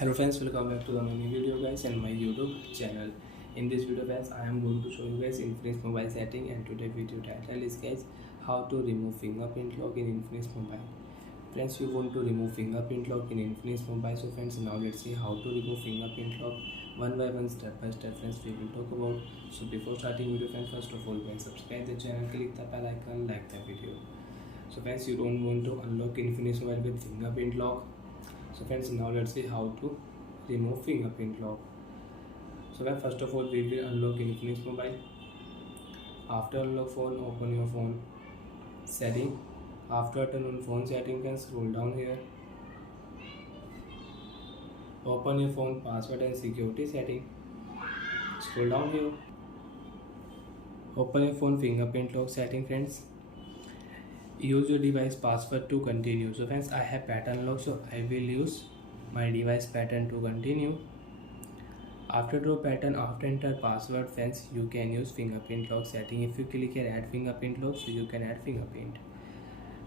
Hello friends, welcome back to the new video guys and my YouTube channel. In this video guys, I am going to show you guys Infinix mobile setting, and today video title is guys how to remove fingerprint lock in Infinix mobile. Friends, you want to remove fingerprint lock in Infinix mobile. So friends, now let's see how to remove fingerprint lock one by one, step by step. Friends, we will talk about. So before starting video friends, first of all, you can subscribe the channel, click the bell icon, like the video. So friends, you don't want to unlock Infinix mobile with fingerprint lock. So friends, now let's see how to remove fingerprint lock. So first of all, we will unlock Infinix mobile. After unlock phone, open your phone setting. After turn on phone setting, you can scroll down here. Open your phone password and security setting. Scroll down here. Open your phone fingerprint lock setting friends. Use your device password to continue. So friends, I have pattern lock, so I will use my device pattern to continue. After draw pattern, after enter password friends, you can use fingerprint lock setting. If you click here add fingerprint lock, so you can add fingerprint.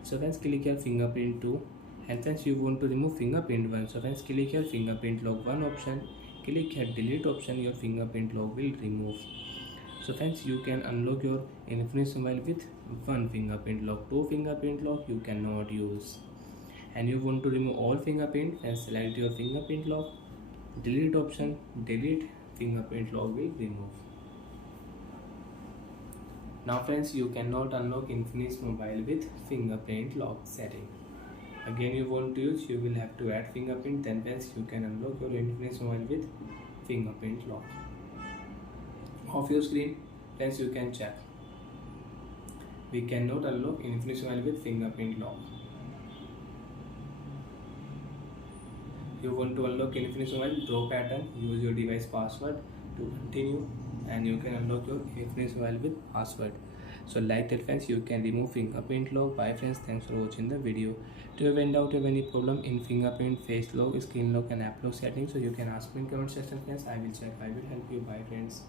So friends, click here fingerprint 2, and friends, you want to remove fingerprint 1. So friends, click here fingerprint lock 1 option, click here delete option, your fingerprint lock will remove. So friends, you can unlock your Infinix mobile with one fingerprint lock. Two fingerprint lock you cannot use. And you want to remove all fingerprint, and select your fingerprint lock, delete option, delete, fingerprint lock will remove. Now friends, you cannot unlock Infinix mobile with fingerprint lock setting. Again you want to use, you will have to add fingerprint, then friends you can unlock your Infinix mobile with fingerprint lock. Off your screen, friends, you can check. We cannot unlock Infinix mobile with fingerprint lock. You want to unlock Infinix mobile, draw pattern, use your device password to continue, and you can unlock your Infinix mobile with password. So like that friends, you can remove fingerprint lock. Bye friends, thanks for watching the video. Do you have any doubt, have any problem in fingerprint, face lock, screen lock and app lock settings, so you can ask me in comment section friends. I will check, I will help you. Bye friends.